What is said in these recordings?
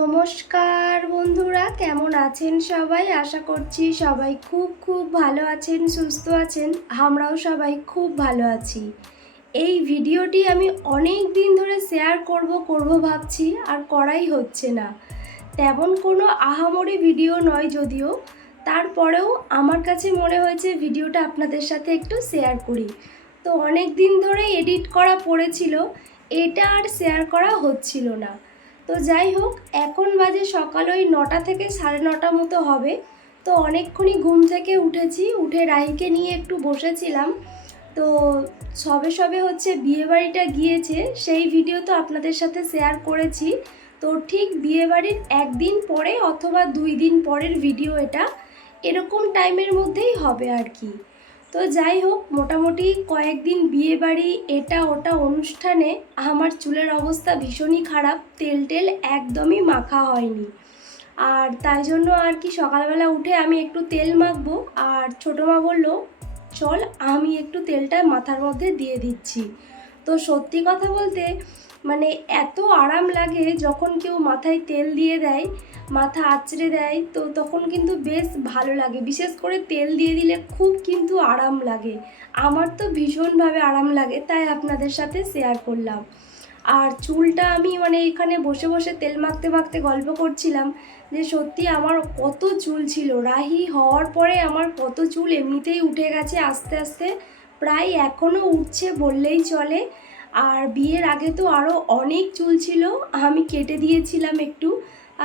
নমস্কার বন্ধুরা, কেমন আছেন সবাই? আশা করছি সবাই খুব খুব ভালো আছেন, সুস্থ আছেন। আমরাও সবাই খুব ভালো আছি। এই ভিডিওটি আমি অনেক দিন ধরে শেয়ার করব করব ভাবছি, আর করাই হচ্ছে না। তেমন কোনো আহামরি ভিডিও নয় যদিও। তারপরেও আমার কাছে মনে হয়েছে ভিডিওটা আপনাদের সাথে একটু শেয়ার করি। তো অনেক দিন ধরে এডিট করা পড়েছিল, এটা আর শেয়ার করা হচ্ছিল না। তো যাই হোক, এখন বাজে সকাল ওই নটা থেকে সাড়ে নটা মতো হবে। তো অনেকক্ষণই ঘুম থেকে উঠেছি, উঠে রাহিকে নিয়ে একটু বসেছিলাম। তো সবে সবে হচ্ছে বিয়েবাড়িটা গিয়েছে, সেই ভিডিও তো আপনাদের সাথে শেয়ার করেছি। তো ঠিক বিয়েবাড়ির একদিন পরে অথবা দুই দিন পরের ভিডিও এটা। এরকম টাইমের মধ্যেই হবে আর কি। তো যাই হোক, মোটামুটি কয়েকদিন বিয়ে বাড়ি, এটা ওটা অনুষ্ঠানে আমার চুলের অবস্থা ভীষণই খারাপ, তেল টেল একদমই মাখা হয়নি। আর তাই জন্য আর কি সকালবেলা উঠে আমি একটু তেল মাখবো, আর ছোটো মা বলল, চল আমি একটু তেলটা মাথার মধ্যে দিয়ে দিচ্ছি। তো সত্যি কথা বলতে মানে এত আরাম লাগে যখন কেউ মাথায় তেল দিয়ে দেয়, মাথা আঁচড়ে দেয়, তো তখন কিন্তু বেশ ভালো লাগে। বিশেষ করে তেল দিয়ে দিলে খুব কিন্তু আরাম লাগে। আমার তো ভীষণভাবে আরাম লাগে, তাই আপনাদের সাথে শেয়ার করলাম। আর চুলটা আমি মানে এখানে বসে বসে তেল মাখতে মাখতে গল্প করছিলাম যে সত্যি আমার কত চুল ছিল। রাহি হওয়ার পরে আমার কত চুল এমনিতেই উঠে গেছে, আস্তে আস্তে প্রায় এখনও উঠছে বললেই চলে। আর বিয়ের আগে তো আরও অনেক চুল ছিল, আমি কেটে দিয়েছিলাম একটু।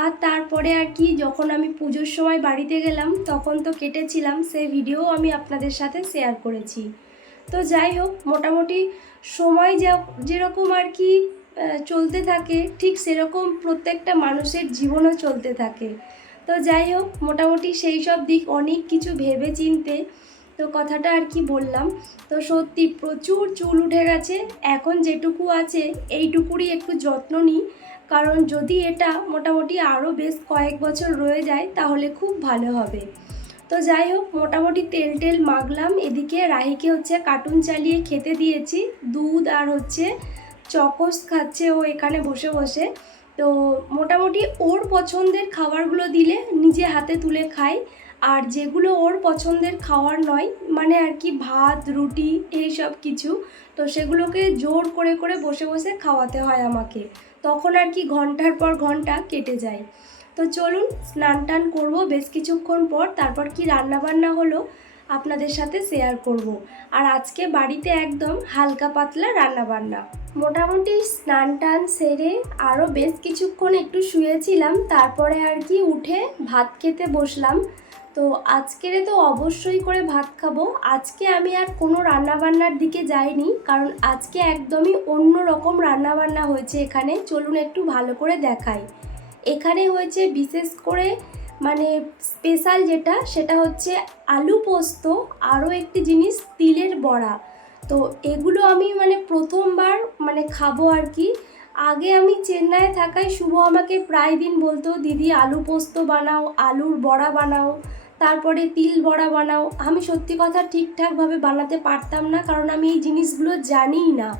আর তারপরে আর কি, যখন আমি পুজোর সময় বাড়িতে গেলাম, তখন তো কেটেছিলাম সেই ভিডিও আমি আপনাদের সাথে শেয়ার করেছি। তো যাই হোক, মোটামুটি সময় যা, যেরকম আর কি চলতে থাকে, ঠিক সেরকম প্রত্যেকটা মানুষের জীবনও চলতে থাকে। তো যাই হোক, মোটামুটি সেই সব দিক অনেক কিছু ভেবে চিনতে তো কথাটা আর কি বললাম? তো সত্যি প্রচুর চুল উঠে গেছে। এখন যেটুকু আছে, এইটুকুরই একটু যত্ন নিই। কারণ যদি এটা মোটামুটি আরও বেশ কয়েক বছর রয়ে যায়, তাহলে খুব ভালো হবে। তো যাই হোক, মোটামুটি তেল টেল মাখলাম। এদিকে রাহিকে হচ্ছে কার্টুন চালিয়ে খেতে দিয়েছি। দুধ আর হচ্ছে চকোস খাচ্ছে ও এখানে বসে বসে। তো মোটামুটি ওর পছন্দের খাবারগুলো দিলে নিজে হাতে তুলে খায় আর যেগুলো ওর পছন্দের খাওয়ার নয় মানে আর কি ভাত, রুটি, এই সব কিছু, তো সেগুলোকে জোর করে করে বসে বসে খাওয়াতে হয় আমাকে। তখন আর কি ঘণ্টার পর ঘণ্টা কেটে যায়। তো চলুন, স্নান টান করব, বেশ কিছুক্ষণ পর তারপর কি রান্না বান্না হলো আপনাদের সাথে শেয়ার করব। আর আজকে বাড়িতে একদম হালকা পাতলা রান্না বান্না মোটামুটি স্নান টান সেরে আরও বেশ কিছুক্ষণ একটু শুয়েছিলাম, তারপরে আর কি উঠে ভাত খেতে বসলাম। তো আজকেরে তো অবশ্যই করে ভাত খাব। আজকে আমি আর কোনো রান্নাবান্নার দিকে যাইনি, কারণ আজকে একদমই অন্য রকম রান্নাবান্না হয়েছে এখানে। চলুন একটু ভালো করে দেখাই। এখানে হয়েছে বিশেষ করে মানে স্পেশাল যেটা, সেটা হচ্ছে আলু পোস্ত, আরও একটি জিনিস তিলের বড়া। তো এগুলো আমি মানে প্রথমবার মানে খাব আর কি। আগে আমি চেন্নাইয়ে থাকায় শুভ আমাকে প্রায় দিন বলতো, দিদি, আলু পোস্ত বানাও, আলুর বড়া বানাও। তারপরে তিল বড়া বানাও। আমি সত্যি কথা ঠিকঠাকভাবে বানাতে পারতাম না, কারণ আমি এই জিনিসগুলো জানিই না।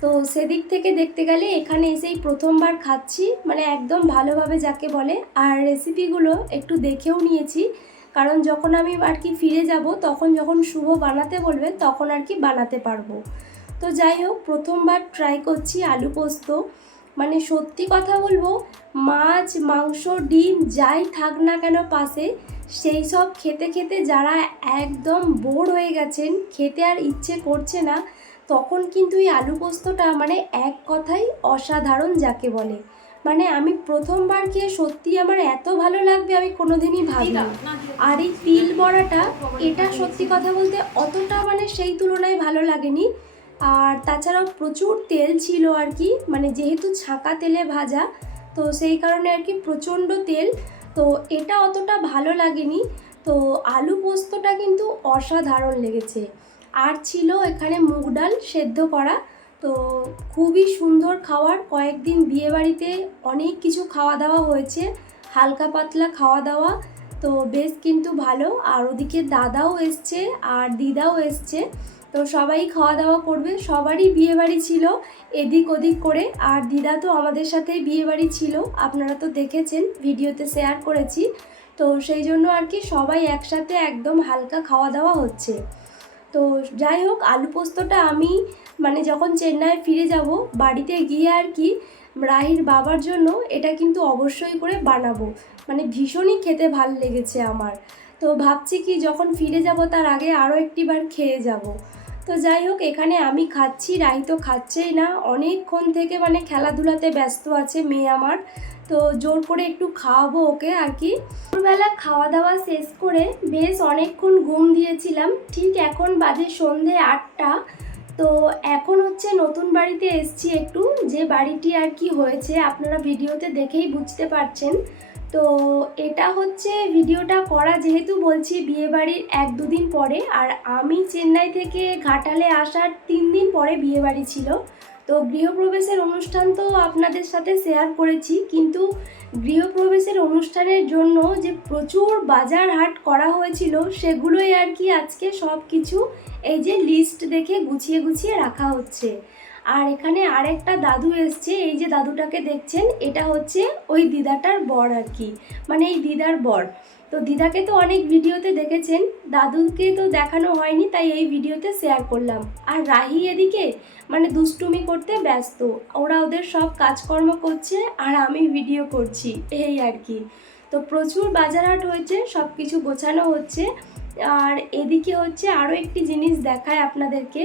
তো সেদিক থেকে দেখতে গেলে এখানে এসেই প্রথমবার খাচ্ছি মানে একদম ভালোভাবে যাকে বলে। আর রেসিপিগুলো একটু দেখেও নিয়েছি, কারণ যখন আমি আর কি ফিরে যাব, তখন যখন শুভ বানাতে বলবে, তখন আর কি বানাতে পারব। তো যাই হোক, প্রথমবার ট্রাই করছি আলু পোস্ত। মানে সত্যি কথা বলব, মাছ, মাংস, ডিম, যাই থাক না কেন পাশে সেই সব খেতে খেতে যারা একদম বোর হয়ে গেছেন খেতে আর ইচ্ছে করছে না তখন কিন্তু এই আলু পোস্তটা মানে এক কথাই অসাধারণ যাকে বলে। মানে আমি প্রথমবার খেয়ে সত্যি আমার এত ভালো লাগবে আমি কোনোদিনই ভাবিনি। আর এই তিল বড়াটা এটা সত্যি কথা বলতে অতটা মানে সেই তুলনায় ভালো লাগেনি। আর তাছাড়াও প্রচুর তেল ছিল আর কি মানে যেহেতু ছাঁকা তেলে ভাজা তো সেই কারণে আর কি প্রচণ্ড তেল। তো এটা অতটা ভালো লাগেনি। তো আলু পোস্তটা কিন্তু অসাধারণ লেগেছে। আর ছিল এখানে মুগ ডাল সেদ্ধ করা। তো খুবই সুন্দর খাওয়ার। কয়েকদিন বিয়েবাড়িতে অনেক কিছু খাওয়া দাওয়া হয়েছে। হালকা পাতলা খাওয়া দাওয়া। তো বেশ কিন্তু ভালো। আর ওদিকে দাদাও এসছে, আর দিদাও এসছে। তো সবাই খাওয়া দাওয়া করবে। সবারই বিয়েবাড়ি ছিল এদিক ওদিক করে। আর দিদা তো আমাদের সাথেই বিয়েবাড়ি ছিল। আপনারা তো দেখেছেন, ভিডিওতে শেয়ার করেছি। তো সেই জন্য আর কি সবাই একসাথে একদম হালকা খাওয়া দাওয়া হচ্ছে। তো যাই হোক, আলু পোস্তটা আমি মানে যখন চেন্নাই ফিরে যাব, বাড়িতে গিয়ে আর কি রাহির বাবার জন্য এটা কিন্তু অবশ্যই করে বানাবো। মানে ভীষণই খেতে ভালো লেগেছে আমার। তো ভাবছি কি যখন ফিরে যাব তার আগে আরও একটিবার খেয়ে যাব। তো যাই হোক, এখানে আমি খাচ্ছি, রাহি তো খাচ্ছেই না। অনেকক্ষণ থেকে মানে খেলাধুলাতে ব্যস্ত আছে মেয়ে আমার। তো জোর করে একটু খাওয়াবো ওকে আর কি। দুপুরবেলা খাওয়া দাওয়া শেষ করে বেশ অনেকক্ষণ ঘুম দিয়েছিলাম। ঠিক এখন বাজে সন্ধে আটটা। তো এখন হচ্ছে নতুন বাড়িতে এসছি একটু। যে বাড়িটি আর কি হয়েছে আপনারা ভিডিওতে দেখেই বুঝতে পারছেন। তো এটা হচ্ছে ভিডিওটা করা যেহেতু বলছি বিয়ে বাড়ির এক দুদিন পরে, আর আমি চেন্নাই থেকে ঘাটালে আসার তিন দিন পরে বিয়ে বাড়ি ছিল। তো গৃহপ্রবেশের অনুষ্ঠান তো আপনাদের সাথে শেয়ার করেছি, কিন্তু গৃহপ্রবেশের অনুষ্ঠানের জন্য যে প্রচুর বাজার হাট করা হয়েছিল, সেগুলোই আর কি আজকে সব কিছু এই যে লিস্ট দেখে গুছিয়ে গুছিয়ে রাখা হচ্ছে। আর এখানে আরেকটা দাদু এসছে, এই যে দাদুটাকে দেখছেন, এটা হচ্ছে ওই দিদাটার বর আর কি মানে এই দিদার বর। তো দিদাকে তো অনেক ভিডিওতে দেখেছেন, দাদুকে তো দেখানো হয়নি, তাই এই ভিডিওতে শেয়ার করলাম। আর রাহি এদিকে মানে দুষ্টুমি করতে ব্যস্ত, ওরা ওদের সব কাজকর্ম করছে, আর আমি ভিডিও করছি, এই আর কি। তো প্রচুর বাজার হাট হয়েছে সব কিছু গোছানো হচ্ছে, আর এদিকে হচ্ছে আরও একটি জিনিস দেখায় আপনাদেরকে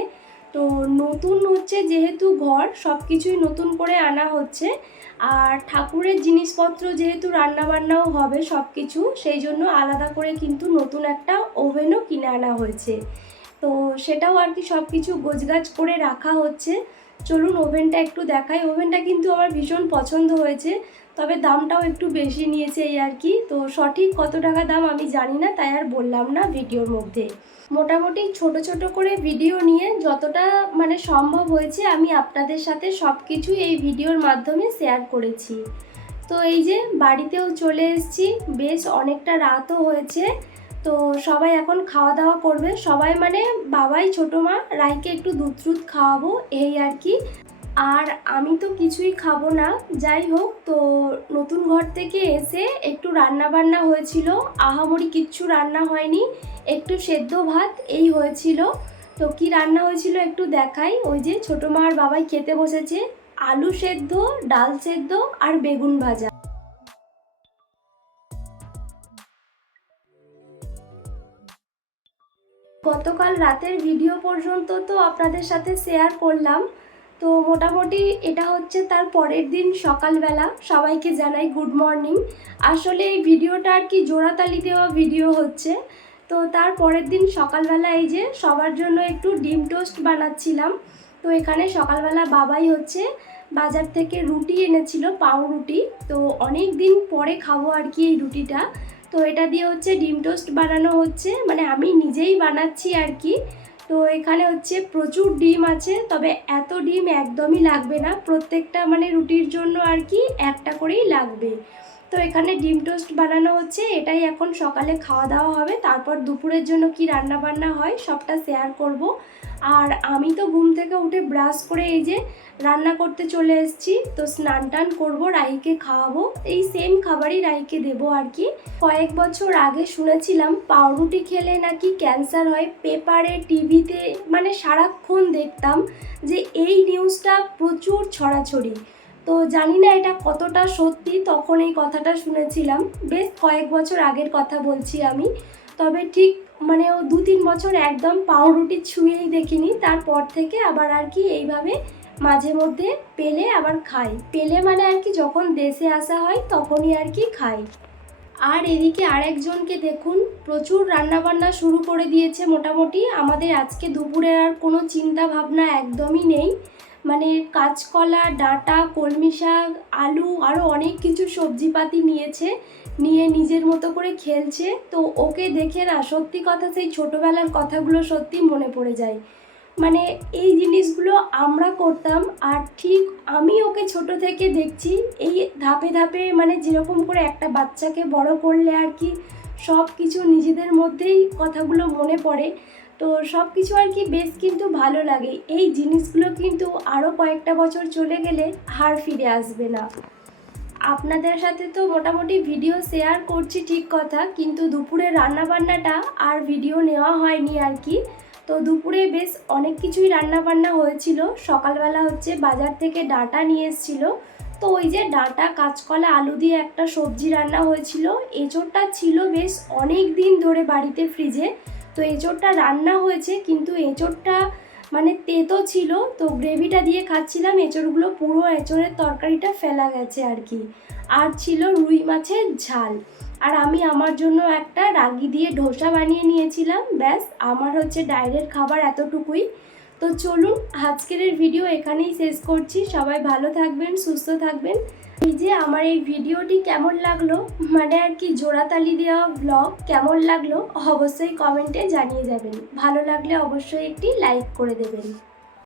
তো নতুন হচ্ছে যেহেতু ঘর সব কিছুই নতুন করে আনা হচ্ছে। আর ঠাকুরের জিনিসপত্র যেহেতু রান্নাবান্নাও হবে সব কিছু সেই জন্য আলাদা করে কিন্তু নতুন একটা ওভেনও কিনে আনা হয়েছে। তো সেটাও আর কি সব কিছু গোছগাছ করে রাখা হচ্ছে। চলুন ওভেনটা একটু দেখাই। ওভেনটা কিন্তু আমার ভীষণ পছন্দ হয়েছে। তবে দামটাও একটু বেশি নিয়েছে এই আর কি। তো সঠিক কত টাকা দাম আমি জানি না, তাই আর বললাম না ভিডিওর মধ্যে। মোটামুটি ছোট ছোট করে ভিডিও নিয়ে যতটা মানে সম্ভব হয়েছে আমি আপনাদের সাথে সব কিছু এই ভিডিওর মাধ্যমে শেয়ার করেছি। তো এই যে বাড়িতেও চলে এসেছি, বেশ অনেকটা রাতও হয়েছে। তো সবাই এখন খাওয়া দাওয়া করবে। সবাই মানে বাবাই ছোটো মা, রাইকে একটু দুধ খাওয়াবো, এই আর কি। আর আমি তো কিছুই খাব না। যাই হোক, তো নতুন ঘর থেকে এসে একটু রান্না বান্না হয়েছিল। আহামরি কিচ্ছু রান্না হয়নি। একটু সেদ্ধ ভাত, এই হয়েছিল। তো কি রান্না হয়েছিল একটু দেখাই। ওই যে ছোটো মার বাবাই খেতে বসেছে। আলু সেদ্ধ, ডাল সেদ্ধ আর বেগুন ভাজা। গতকাল রাতের ভিডিও পর্যন্ত তো আপনাদের সাথে শেয়ার করলাম। তো মোটামুটি এটা হচ্ছে তার পরের দিন সকালবেলা সবাইকে জানাই গুড মর্নিং আসলে এই ভিডিওটা আর কি জোড়াতালি দেওয়া ভিডিও হচ্ছে। তো তার পরের দিন সকালবেলা এই যে সবার জন্য একটু ডিম টোস্ট বানাচ্ছিলাম। তো এখানে সকালবেলা বাবাই হচ্ছে বাজার থেকে রুটি এনেছিল পাউরুটি তো অনেক দিন পরে খাব আর কি এই রুটিটা। তো এটা দিয়ে হচ্ছে ডিম টোস্ট বানানো হচ্ছে। মানে আমি নিজেই বানাচ্ছি আর কি। তো এখানে হচ্ছে প্রচুর ডিম আছে, তবে এত ডিম একদমই লাগবে না। প্রত্যেকটা মানে রুটির জন্য আর কি একটা করেই লাগবে। তো এখানে ডিম টোস্ট বানানো হচ্ছে, এটাই এখন সকালে খাওয়া দাওয়া হবে। তারপর দুপুরের জন্য কি রান্না বান্না হয়, সবটা শেয়ার করব। আর আমি তো ঘুম থেকে উঠে ব্রাশ করে এই যে রান্না করতে চলে এসেছি, তো স্নান টান করব, রাইকে খাওয়াবো। এই সেম খাবারই রাইকে দেবো আর কি। কয়েক বছর আগে শুনেছিলাম পাউরুটি খেলে নাকি ক্যান্সার হয়। পেপারে, টিভিতে মানে সারাক্ষণ দেখতাম যে এই নিউজটা প্রচুর ছড়াছড়ি। তো জানি না এটা কতটা সত্যি, তখন এই কথাটা শুনেছিলাম। বেশ কয়েক বছর আগের কথা বলছি আমি। তবে ঠিক মানে ও দু তিন বছর একদম পাউরুটি ছুঁয়েই দেখিনি। তারপর থেকে আবার আর কি এইভাবে মাঝে মধ্যে পেলে আবার খাই। পেলে মানে আর কি যখন দেশে আসা হয় তখনই আর কি খাই। আর এদিকে আরেকজনকে দেখুন, প্রচুর রান্নাবান্না শুরু করে দিয়েছে মোটামুটি। আমাদের আজকে দুপুরের আর কোনো চিন্তা ভাবনা একদমই নেই। মানে কাঁচকলা, ডাঁটা, কলমি শাক, আলু আরও অনেক কিছু সবজিপাতি নিয়েছে। নিয়ে নিজের মতো করে খেলছে। তো ওকে দেখে না সত্যি কথা সেই ছোটোবেলার কথাগুলো সত্যি মনে পড়ে যায়। মানে এই জিনিসগুলো আমরা করতাম আর ঠিক আমি ওকে ছোট থেকে দেখছি, এই ধাপে ধাপে মানে যেরকম করে একটা বাচ্চাকে বড় করলে আর কি সব কিছু নিজেদের মধ্যেই কথাগুলো মনে পড়ে। তো সব কিছু আর কি বেশ কিন্তু ভালো লাগে। এই জিনিসগুলো কিন্তু আরও কয়েকটা বছর চলে গেলে হার ফিরে আসবে না। আপনাদের সাথে তো মোটামুটি ভিডিও শেয়ার করছি ঠিক কথা, কিন্তু দুপুরে রান্না বান্নাটা আর ভিডিও নেওয়া হয়নি আর কি। তো দুপুরে বেশ অনেক কিছুই রান্না বান্না হয়েছিল। সকালবেলা হচ্ছে বাজার থেকে ডাঁটা নিয়ে এসেছিল। তো ওই যে ডাঁটা, কাঁচকলা, আলু দিয়ে একটা সবজি রান্না হয়েছিল। এঁচোড়টা ছিল বেশ অনেক দিন ধরে বাড়িতে ফ্রিজে তো এঁচোড়টা রান্না হয়েছে, কিন্তু এঁচোড়টা মানে তেতো ছিল, তো গ্রেভিটা দিয়ে খাচ্ছিলাম, এঁচোড়গুলো পুরো এঁচোড়ের তরকারিটা ফেলা গেছে আর কি। আর ছিল রুই মাছের ঝাল। আর আমি আমার জন্য একটা রাগি দিয়ে ধোসা বানিয়ে নিয়েছিলাম, ব্যাস, আমার হচ্ছে ডাইরেক্ট খাবার এতটুকুই। তো চলুন, আজকের ভিডিও এখানেই শেষ করছি। সবাই ভালো থাকবেন, সুস্থ থাকবেন। এই যে আমার এই ভিডিওটি কেমন লাগল? মানে আর কি জোড়াতালি দেওয়া ব্লগ কেমন লাগল? অবশ্যই কমেন্টে জানিয়ে যাবেন ভালো লাগলে অবশ্যই একটি লাইক করে দেবেন।